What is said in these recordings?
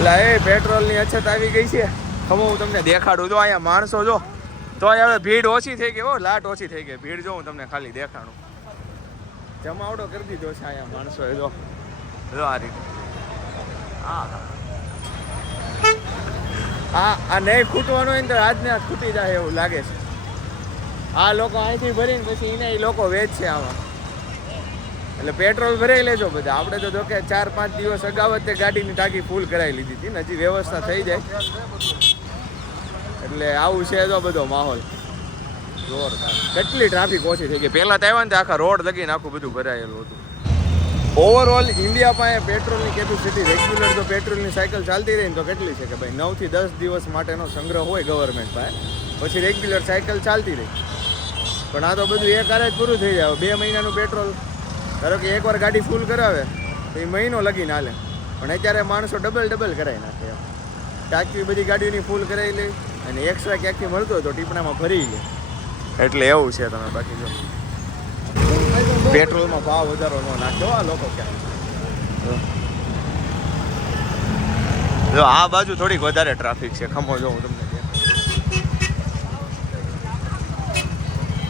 એટલે એ પેટ્રોલની અછત આવી ગઈ છે. હું તમને દેખાડું. જો અહીંયા માણસો જો તો હવે ભીડ ઓછી થઈ ગઈ. લાટ ઓછી થઈ ગઈ. ભીડ જો હું તમને ખાલી દેખાડું. જમાવડો કરી દીધો છે અહીંયા માણસોએ. જો આ રીતે આ નહીં ખૂટવાનું હોય ને તો આજને આજ ખૂટી જાય એવું લાગે છે. આ લોકો અહીંથી ભરીને પછી એને લોકો વેચશે આમાં. એટલે પેટ્રોલ ભરાઈ લેજો બધા. આપણે તો જો કે 4-5 દિવસ અગાઉ જ તે ગાડીની ટાંકી ફૂલ કરાવી લીધી હતી ને. હજી વ્યવસ્થા થઈ જાય એટલે આવું છે તો બધો માહોલ જોરદાર. કેટલી ટ્રાફિક ઓછી થઈ ગઈ. પહેલાં તો આવ્યા ને આખા રોડ લગીને આખું બધું ભરાયેલું હતું. ઓવરઓલ ઇન્ડિયા પાસે પેટ્રોલની કેપેસિટી રેગ્યુલર જો પેટ્રોલની સાયકલ ચાલતી રહી ને તો કેટલી છે કે ભાઈ 9 થી 10 દિવસ માટેનો સંગ્રહ હોય ગવર્મેન્ટ પાસે. પછી રેગ્યુલર સાયકલ ચાલતી રહી. પણ આ તો બધું એક હારે જ પૂરું થઈ જાય. 2 મહિનાનું પેટ્રોલ ધારો કે એકવાર ગાડી ફૂલ કરાવે તો એ મહિનો લગીને હાલે. પણ અત્યારે માણસો ડબલ કરાવી નાખે. ટાંકી બધી ગાડીઓની ફૂલ કરાવી લે અને એક્સ્ટ્રા ક્યાંકથી મળતો હોય તો ટીપણામાં ભરી લે. એટલે એવું છે. તમે બાકી જો પેટ્રોલમાં ભાવ વધારો ન નાખ્યો આ લોકો ક્યાં. જો આ બાજુ થોડીક વધારે ટ્રાફિક છે. ખમો જો હું તમને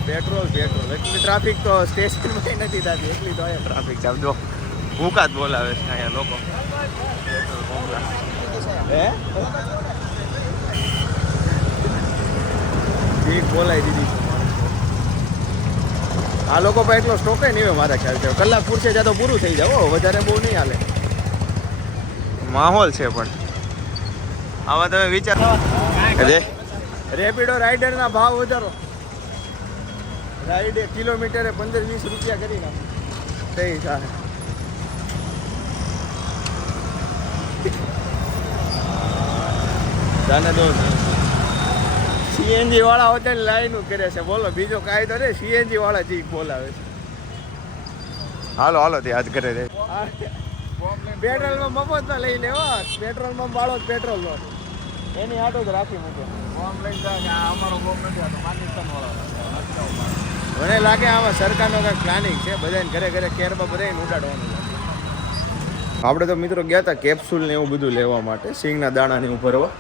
પેટ્રોલ એટલી ટ્રાફિક તો સ્ટેશનમાં નથી થતી. એટલી તો અહીંયા ટ્રાફિક છે. જો ભૂકા જ બોલાવે છે અહીંયા લોકો. ઠીક બોલાવી દીધી. આ લોકો પાસે એટલો સ્ટોક નહીં હોય મારા ખ્યાલ છે. કલાક પૂરશે ત્યાં તો પૂરું થઈ જાય. વધારે બહુ નહીં હાલે. માહોલ છે પણ આવા તમે વિચાર રેપિડો રાઇડરના ભાવ વધારો. રાઈડ કિલોમીટરે 15-20 રૂપિયા કરી નાખો. સહી થાય. જાને દો સીએનજી વાળા હોતે લાઈન કરે છે. બોલો બીજો કાયદો રે. સીએનજી વાળા ચીક બોલાવે છે. હાલો તે આજ કરે રે. પેટ્રોલમાં મફતમાં લઈ લેવા. પેટ્રોલમાં બાળો જ પેટ્રોલ લો એની આટો જ રાખી મૂકે. અમારો બોમ નથી આતો પાકિસ્તાન વાળો. મને લાગે આમાં સરકારનો કંઈક પ્લાનિંગ છે. બધાને ઘરે કેરબા બધાને ઉડાડવાનું લાગે. આપણે તો મિત્રો ગયા હતા કેપ્સ્યુલ ને એવું બધું લેવા માટે. સિંગના દાણા ને એવું ભરવા.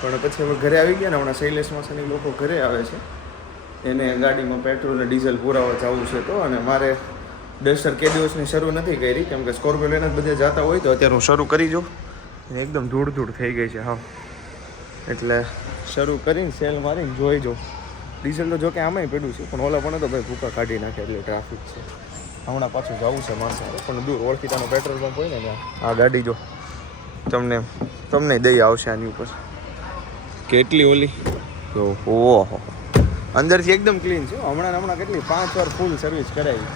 પણ પછી હવે ઘરે આવી ગયા ને. હમણાં શૈલેષ માસાની લોકો ઘરે આવે છે. એને ગાડીમાં પેટ્રોલ ને ડીઝલ પુરાવા જવું છે તો. અને મારે ડસ્ટર કે દિવસની શરૂ નથી કરી કેમ કે સ્કોર્પિયો લઈને જ બધે જતા હોય તો અત્યારે હું શરૂ કરી જાઉં. એકદમ ધૂળ થઈ ગઈ છે. હા એટલે શરૂ કરીને સેલ મારીને જોઈ જાઉં. ડીઝલ તો જો કે આમાંય પડ્યું છે પણ ઓલા પણ તો ભાઈ ભૂકા કાઢી નાખે એટલે ટ્રાફિક છે. હમણાં પાછું જવું છે માણસો પણ દૂર. ઓળખીતાનો પેટ્રોલ પંપ હોય ને ત્યાં આ ગાડી જો તમને દઈ આવશે આની ઉપર. કેટલી ઓલી ઓહો અંદરથી એકદમ ક્લીન છે. હમણાં કેટલી 5 વાર ફૂલ સર્વિસ કરાવી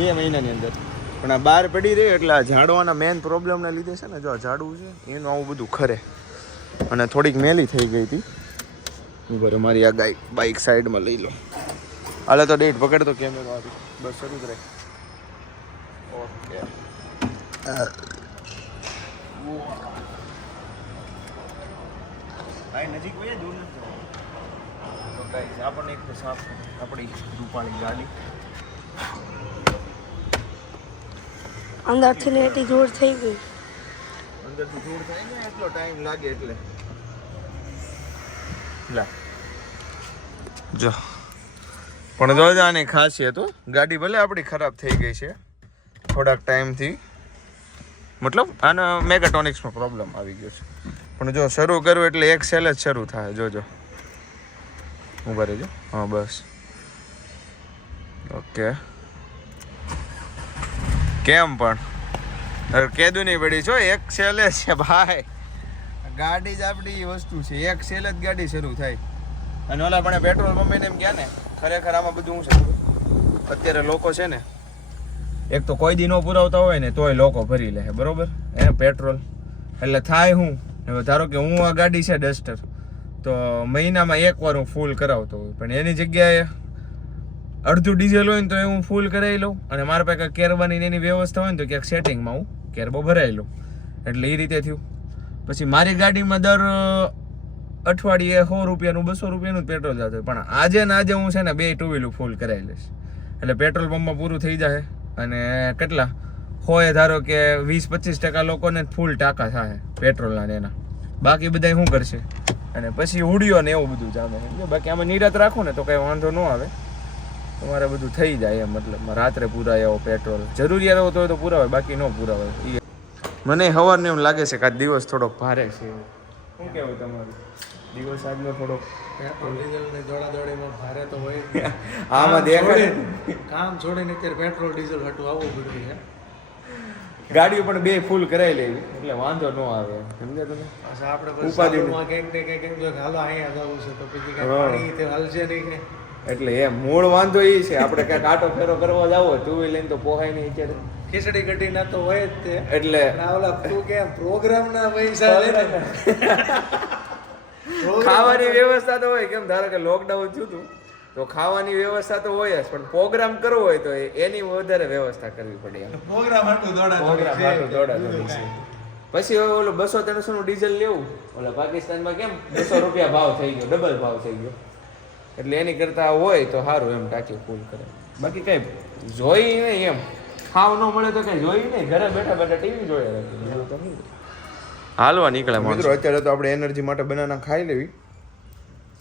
2 મહિનાની અંદર. પણ આ બહાર પડી રહી એટલે આ ઝાડવાના મેઇન પ્રોબ્લેમને લીધે છે ને. જો આ ઝાડવું છે એનું આવું બધું ખરે અને થોડીક મેલી થઈ ગઈ હતી. બરાબર મારી આ બાઇક સાઈડમાં લઈ લો. હાલે તો ડેટ પકડતો કેમેરો આવી બસ શરૂ કરે. ઓકે ભાઈ નજીક હોય દૂર નથી. તો ગાઈસ આપણને એક તો સાફ આપણી રૂપાળી ગાડી અંદરથી ને એટલી ધૂળ થઈ ગઈ. અંદરથી ધૂળ થાય ને એટલો ટાઈમ લાગે એટલે લા જો. પણ જો આની ખાસિયત ગાડી ભલે આપણી ખરાબ થઈ ગઈ છે થોડાક ટાઈમથી. મતલબ આના મેગાટોનિક્સમાં પ્રોબ્લેમ આવી ગયો છે. પણ જો શરૂ કરું એટલે એક સેલ જ શરૂ થાય. જોજો ઊભા રહેજો. હા બસ ઓકે. કેમ પણ કેદું નહીં પડી છો. એક સેલ જ છે ભાઈ. ગાડી જ આપણી વસ્તુ છે. એક સેલ જ ગાડી શરૂ થાય. અને ઓલા પણ પેટ્રોલ પંપે એમ ગયા ને ખરેખર આમાં બધું શું છે અત્યારે લોકો છે ને એક તો કોઈ દી નો પુરાવતા હોય ને તોય લોકો ભરી લે બરોબર એ પેટ્રોલ. એટલે થાય હું હવે ધારો કે હું આ ગાડી છે ડસ્ટર તો મહિનામાં એકવાર હું ફૂલ કરાવતો હોય પણ એની જગ્યાએ અડધું ડીઝલ હોય ને તો એ હું ફૂલ કરાવી લઉં. અને મારા પાસે કેરબાની એની વ્યવસ્થા હોય ને તો ક્યાંક સેટિંગમાં હું કેરબો ભરાઈ લઉં. એટલે એ રીતે થયું. પછી મારી ગાડીમાં દર અઠવાડિયે 100 રૂપિયાનું 200 રૂપિયાનું જ પેટ્રોલ જતું હોય. પણ આજે ને આજે હું છે ને 2 ટુ વ્હીલું ફૂલ કરાવી લઈશ એટલે પેટ્રોલ પંપમાં પૂરું થઈ જાય. અને કેટલા હોય ધારો કે 20-25% લોકોને ફૂલ ટાંકા થાય પેટ્રોલના ને એના, બાકી બધા શું કરશે? અને પછી ઉડ્યો ને એવું બધું જામે. બાકી આમાં નિરાત રાખો ને તો કંઈ વાંધો ન આવે, તમારે બધું થઈ જાય એમ. મતલબ રાત્રે પૂરાય આવો પેટ્રોલ, જરૂરિયાત હોય તો પૂરાવાય, બાકી ન પૂરાવાય. મને સવારને એમ લાગે છે કે આ દિવસ થોડોક ભારે છે. શું કહેવું તમારું? દિવસ આજનો થોડોક પેટ્રોલ ડીઝલની દોડાદોડીમાં ભારે તો હોય. આમાં દેખાડે કામ છોડીને અત્યારે પેટ્રોલ ડીઝલ હટું આવવું પડ્યું છે. ગાડીઓ પણ 2 ફૂલ કરાવી લેવી એટલે વાંધો ન આવે. સમજ્યા તમે? પાછા આપણે ઉપાધિમાં કંઈક ને કંઈક એમ જો કે હાલો અહીંયા જવું છે તો પછી કાંઈ પાણી તે હાલશે નહીં ને. એટલે એમ મૂળ વાંધો એ છે, આપણે ક્યાંક આટો ફેરો કરવા જાવ ટુ વ્હીલ લઈને તો પોહાય નહીં અત્યારે. ખીચડી કઢી ના તો હોય જ તે. એટલે ઓલા તું કેમ પ્રોગ્રામ ના પૈસા લે ને. ખાવાની વ્યવસ્થા તો હોય. કેમ ધારો કે લોકડાઉન થયું હતું તો ખાવાની વ્યવસ્થા તો હોય જ, પણ પ્રોગ્રામ કરવો હોય તો એની વધારે વ્યવસ્થા કરવી પડે. પ્રોગ્રામ હાટું દોડા પછી ઓલું 200-300 નું ડીઝલ લેવું, ઓલા પાકિસ્તાનમાં કેમ 200 રૂપિયા ભાવ થઈ ગયો, ડબલ ભાવ થઈ ગયો. એટલે એની કરતા હોય તો સારું એમ, ટાંકી ફૂલ કરે. બાકી કઈ જોઈ નહીં એમ, ખાવ ન મળે તો કઈ જોઈ નહીં, ઘરે બેઠા બેઠા ટીવી જોયા રાખી. હાલવા નીકળે મિત્રો. અત્યારે તો આપણે એનર્જી માટે બનાના ખાઈ લેવી,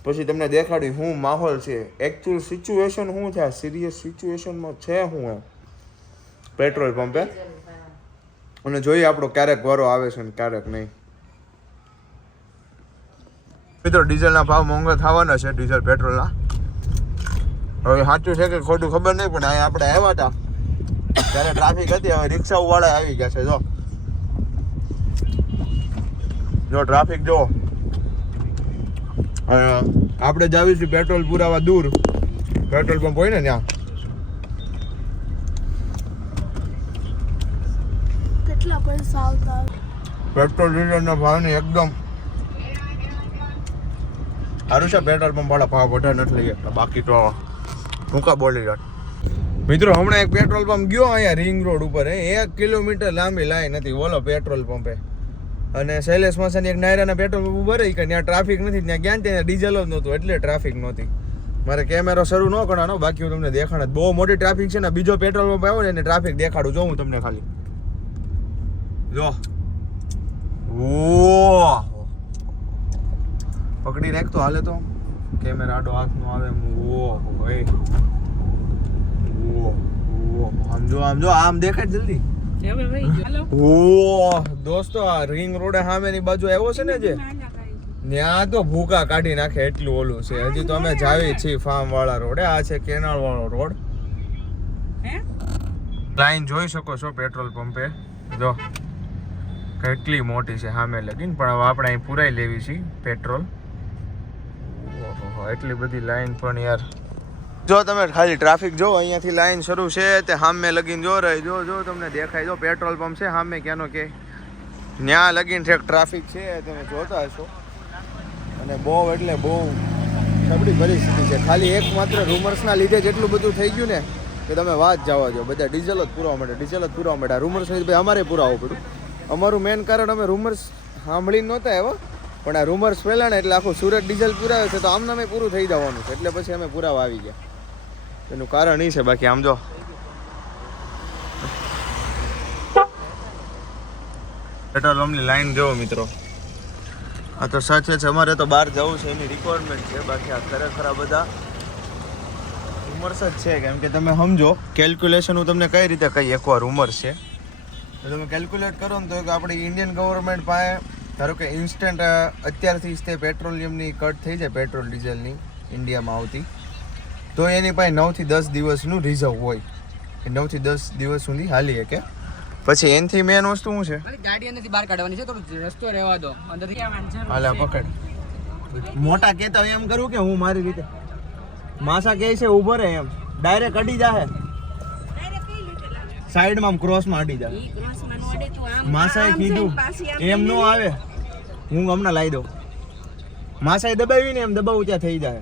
પછી તમને દેખાડી શું માહોલ છે, એકચ્યુઅલ સિચ્યુએશન શું છે, આ સિરિયસ સિચ્યુએશનમાં છે શું એમ પેટ્રોલ પંપે. અને જોઈએ આપણો ક્યારેક વારો આવે છે ને ક્યારેક નહીં. મિત્રો ડીઝલના ભાવ મોંઘા થવાના છે, ડીઝલ પેટ્રોલના. હવે સાચું છે કે ખોટું ખબર નહીં, પણ અહીંયા આપણે આવ્યા હતા ત્યારે ટ્રાફિક હતી. હવે રિક્ષાવાળા આવી ગયા છે. જો ટ્રાફિક જો. આપણે જ આવીશું પેટ્રોલ પુરાવા દૂર, પેટ્રોલ પંપ હોય ને ત્યાં. કેટલા પૈસા આવતા? પેટ્રોલ ડીઝલના ભાવની એકદમ સારું છે. પેટ્રોલ પંપ વાળા ભાવ વધારે નથી લઈ શકતા, બાકી તો ટૂંકા બોલી જાય. મિત્રો હમણાં એક પેટ્રોલ પંપ ગયો અહીંયા રિંગ રોડ ઉપર, 1 કિલોમીટર લાંબી લાઈન હતી બોલો પેટ્રોલ પંપે. અને શૈલેષ માસાની એક નાયરાના પેટ્રોલ પંપ ઉપર કે ત્યાં ટ્રાફિક નથી, ત્યાં ગયા ત્યાં ડીઝલ જ નહોતું એટલે ટ્રાફિક નહોતી. મારે કેમેરો શરૂ ન કરવાનો, બાકી હું તમને દેખાડ. બહુ મોટી ટ્રાફિક છે ને. બીજો પેટ્રોલ પંપ આવ્યો ને એને ટ્રાફિક દેખાડું. જો હું તમને ખાલી જો. ઓ પકડી રાખતો હાલે તો કેમેરા આડો હાથ નો આવે. આમ જો આમ દેખાય જલ્દી. ઓ દોસ્તો આ રિંગ રોડ સામેની બાજુ આવ્યો છે ને જે, ત્યાં તો ભૂકા કાઢી નાખે એટલું ઓલું છે. હજી તો અમે જાવી છીએ ફાર્મ વાળા રોડે. આ છે કેનાલ વાળો રોડ. લાઈન જોઈ શકો છો પેટ્રોલ પંપે. જો કેટલી મોટી છે સામે લગીને. પણ હવે આપણે અહીં પુરાઈ લેવી છે પેટ્રોલ. એટલી બધી લાઈન પણ યાર. જો તમે ખાલી ટ્રાફિક જો, અહીંયાથી લાઈન શરૂ છે તે સામે લગીને જો રહી. જો તમને દેખાય. જો પેટ્રોલ પંપ છે સામે ક્યાંનો કે ત્યાં લગીને ઠેક ટ્રાફિક છે, તમે જોતા હશો. અને બહુ એટલે બહુ સબડી પરિસ્થિતિ છે. ખાલી એકમાત્ર રૂમર્સના લીધે જેટલું બધું થઈ ગયું ને કે તમે વાત જવા દો. બધા ડીઝલ જ પૂરવા માંડે. રૂમર્સ ભાઈ અમારે પુરાવવું પડ્યું. અમારું મેન કારણ અમે રૂમર્સ સાંભળીને નહોતા આવ્યા, પણ આ રૂમર્સ ફેલા ને એટલે આખું સુરત ડીઝલ પુરાવે છે તો આમને અમે પૂરું થઈ જવાનું છે. એટલે પછી અમે પુરાવા આવી ગયા. એનું કારણ એ છે. બાકી આમ જો પેટ્રોલ પંપની લાઈન જોવો મિત્રો. આ તો સાચે છે, અમારે તો બહાર જવું છે એની રિક્વાયરમેન્ટ છે. બાકી આ ખરેખર આ બધા રૂમર્સ જ છે. કેમ કે તમે સમજો કેલ્ક્યુલેશન હું તમને કઈ રીતે કહી એકવાર રૂમર્સ છે તો તમે કેલ્ક્યુલેટ કરો ને તો આપણી ઇન્ડિયન ગવર્મેન્ટ પાસે ધારો કે ઇન્સ્ટન્ટ અત્યારથી જ તે પેટ્રોલિયમની કટ થઈ જાય, પેટ્રોલ ડીઝલની ઇન્ડિયામાં આવતી, તો એની પાસે 9 થી 10 દિવસનું રિઝર્વ હોય. 9 થી 10 દિવસ સુધી હાલી શકે. પછી એનથી મેન વસ્તુ શું છે, ગાડી અંદરથી બહાર કાઢવાની છે, થોડું રસ્તો રહેવા દો. અંદરથી હાલા પકડ. મોટા કહેતા હોય એમ કરું કે હું મારી રીતે. માસા કહે છે ઊભો રહે એમ, ડાયરેક્ટ અડી જાહે સાઈડમાં આમ ક્રોસમાં અડી જાય. માસાએ કીધું એમ નો આવે, હું હમણાં લાવી દઉં. માસાએ દબાવી ને એમ દબાવું ત્યાં થઈ જાય.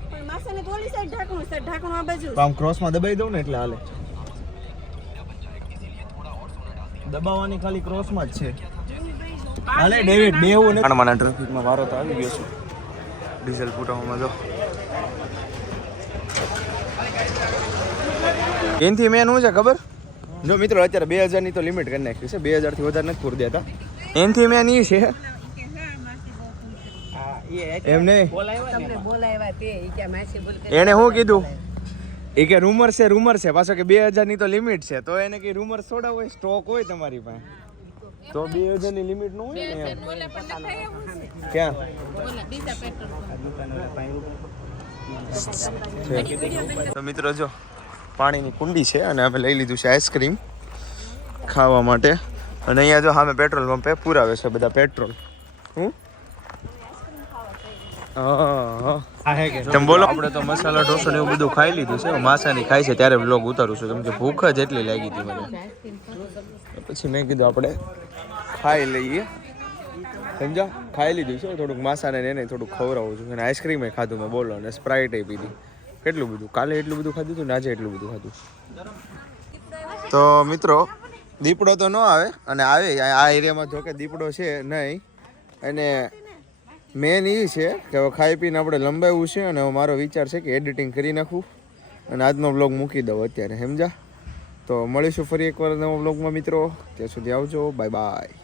આમ ક્રોસમાં દબાવી દઉં ને એટલે હાલે. દબાવવાની ખાલી ક્રોસમાં જ છે. હાલે ડેવિડ બેવું ને આના ટ્રાફિકમાં વારો તો આવી ગયો છે ડીઝલ પુરાવામાં. જો એનથી મેન શું છે ખબર, જો મિત્રો અત્યારે 2000 ની તો લિમિટ કરી નાખી છે, 2000 થી વધારે નથી પૂર દેતા. એનથી મેન ઈ છે એમ નહીં, એને શું કીધું એ કે રૂમર છે પાછો કે 2000 ની તો લિમિટ છે, તો એને કે રૂમર થોડા હોય, સ્ટોક હોય તમારી પાસે તો 2000 ની લિમિટ નું હોય ને એમ. ક્યાં તો મિત્રો જો પાણીની કુંડી છે અને અમે લઈ લીધું છે આઈસ્ક્રીમ ખાવા માટે. અને અહીંયા જો સામે પેટ્રોલ પંપે પુરાવે છે બધા પેટ્રોલ. હું તમે બોલો. આપણે તો મસાલા ઢોસો ને એવું બધું ખાઈ લીધું છે, માસાની ખાઈ છે ત્યારે વ્લોગ ઉતારું છું, કેમ કે ભૂખ જ એટલી લાગી હતી મને. પછી મેં કીધું આપણે ખાઈ લઈએ, સમજા, ખાઈ લીધું છે. થોડુંક માસાને એને થોડુંક ખવડાવું છું, અને આઈસ્ક્રીમે ખાધું મેં, બોલો, અને સ્પ્રાઇટ પીધી. કેટલું બધું, કાલે એટલું બધું ખાધું હતું ને આજે એટલું બધું ખાધું. તો મિત્રો દીપડો તો ન આવે, અને આવે આ એરિયામાં જો કે દીપડો છે નહીં. અને મેન એ છે કે હવે ખાઈ પીને આપણે લંબાવ્યું છે, અને હવે મારો વિચાર છે કે એડિટિંગ કરી નાખું અને આજનો બ્લોગ મૂકી દઉં અત્યારે, સમજા. તો મળીશું ફરી એકવાર નવા બ્લોગમાં મિત્રો, ત્યાં સુધી આવજો, બાય બાય.